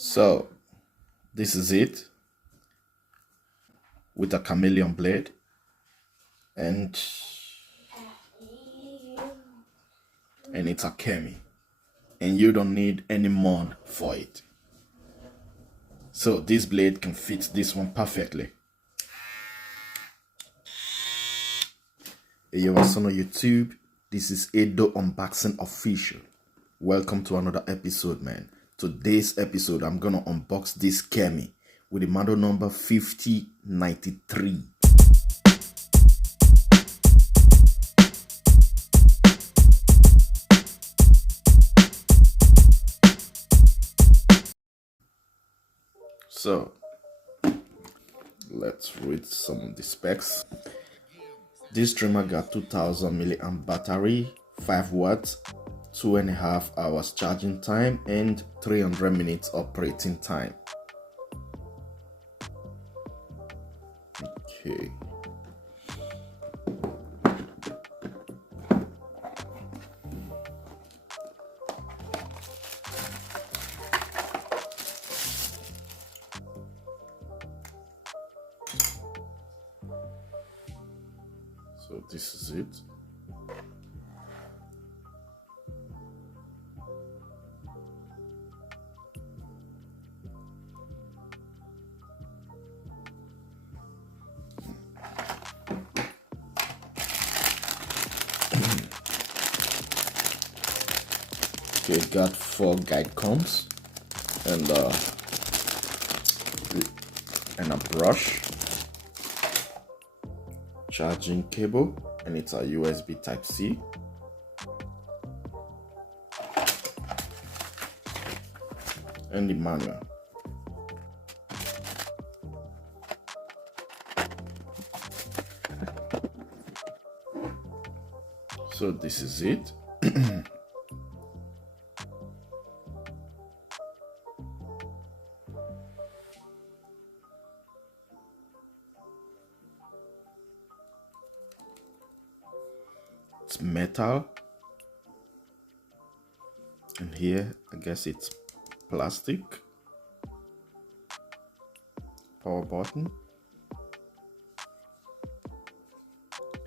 So this is it with a chameleon blade, and it's a Kemei, and you don't need any mod for it. So this blade can fit this one perfectly. Hey, yo, what's on YouTube? This is Edo Unboxing Official. Welcome to another episode, man. Today's episode, I'm gonna unbox this Kemei with the model number 5093. So let's read some of the specs. This trimmer got 2000 milliamp battery, 5 watts, 2.5 hours charging time, and 300 minutes operating time. Okay. So this is it. Okay, it got 4 guide combs and a brush, charging cable, and it's a USB Type-C. And the manual. So this is it. It's metal, and here I guess it's plastic. Power button.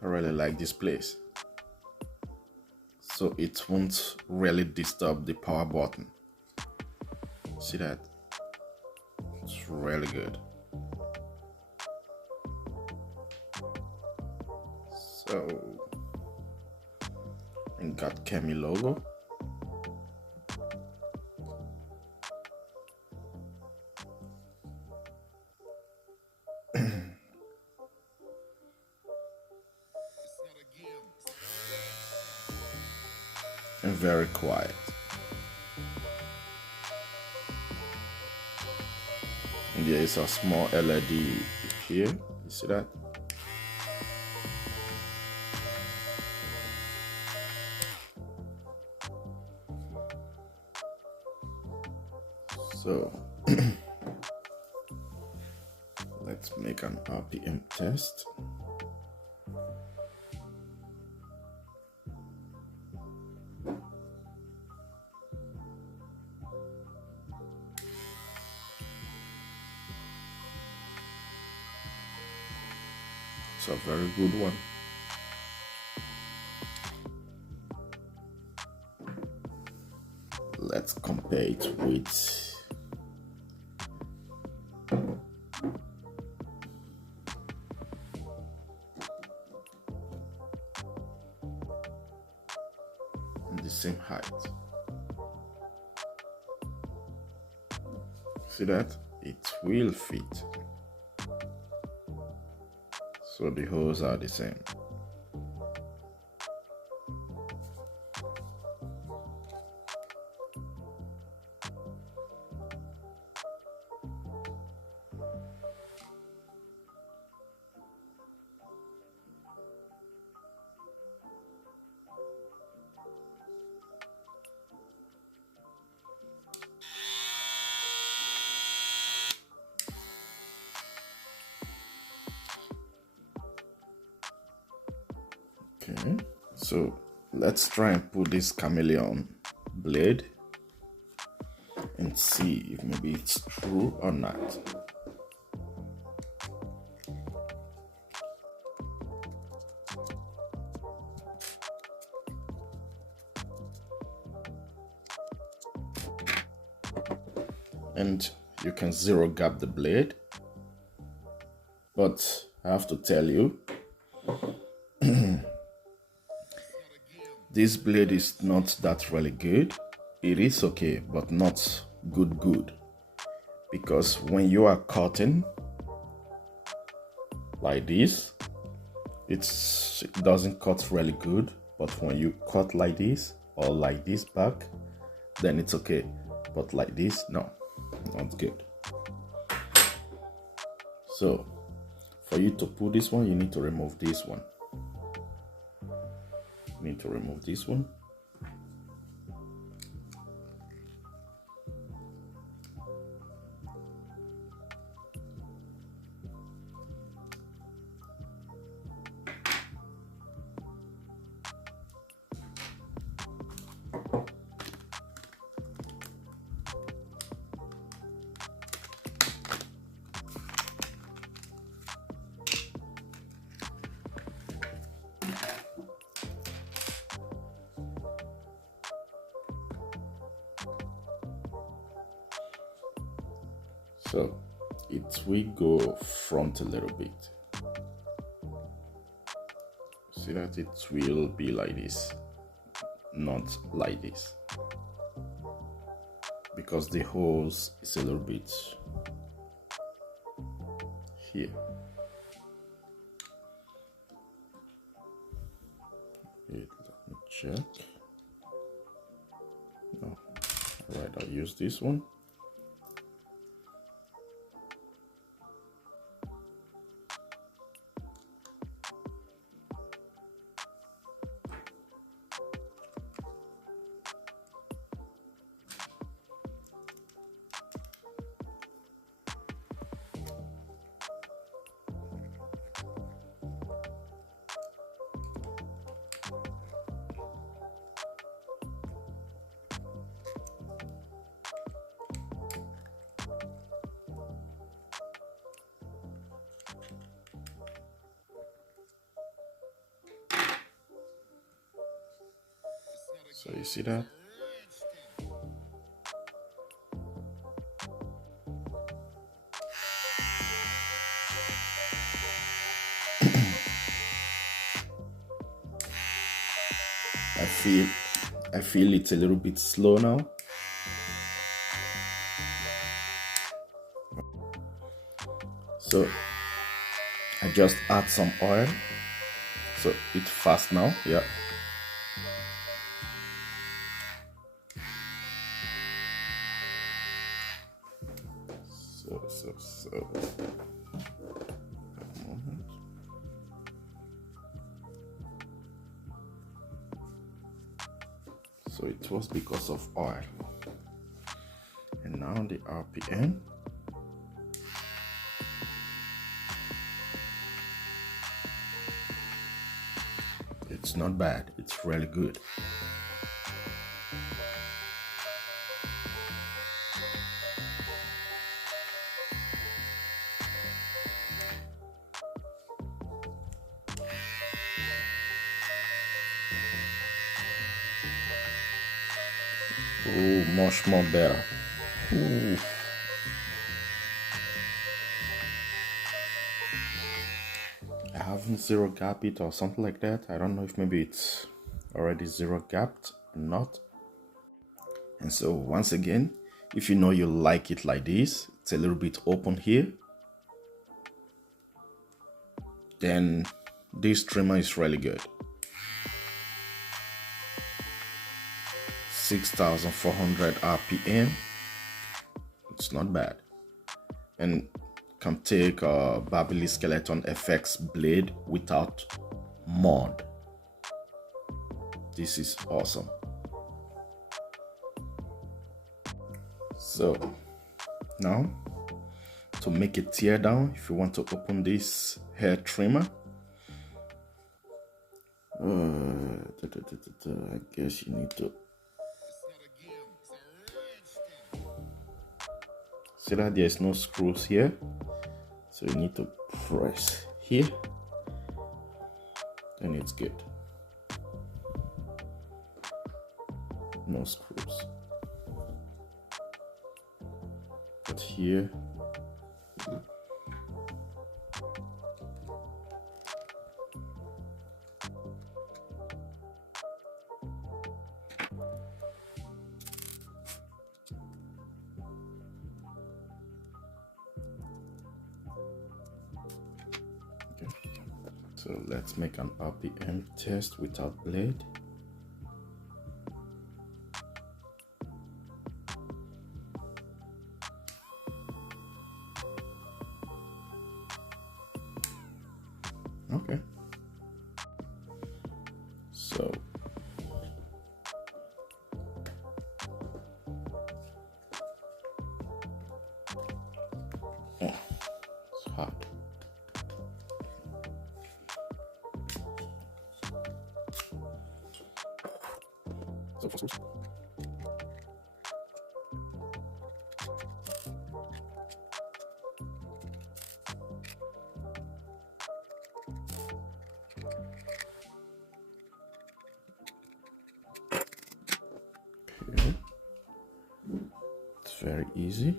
I really like this place, so it won't really disturb the power button. See that? It's really good. So, and got Kemei logo. And very quiet. And there is a small LED here. You see that? So let's make an RPM test. It's a very good one. Let's compare it with the same height. See that? It will fit. So the holes are the same. Okay, so let's try and put this chameleon blade Let's see if maybe it's true or not. And you can zero gap the blade, but I have to tell you, this blade is not that really good. It is okay, but not good, because when you are cutting like this, it doesn't cut really good, but when you cut like this or like this back, then it's okay, but like this, no, not good. So for you to pull this one, you need to remove this one. You need to remove this one. So it will go front a little bit. See that it will be like this, not like this, because the hose is a little bit here. Wait, let me check. No. Alright, I'll use this one. So you see that? I feel it's a little bit slow now. So I just add some oil. So it's fast now, yeah. So a moment. So it was because of oil. And now the RPM. It's not bad, it's really good. Oh, much more better. Ooh. I haven't zero gap it or something like that. I don't know if maybe it's already zero gapped or not. And so once again, if you know you like it like this, it's a little bit open here, then this trimmer is really good. 6,400 RPM. It's not bad. And can take a Babyliss Skeleton FX blade without mod. This is awesome. So now to make a tear down, if you want to open this hair trimmer, I guess you need to See that there's no screws here, so you need to press here, and it's good. No screws. But here, so let's make an RPM test without blade. Okay. So it's hot. So for okay. It's very easy.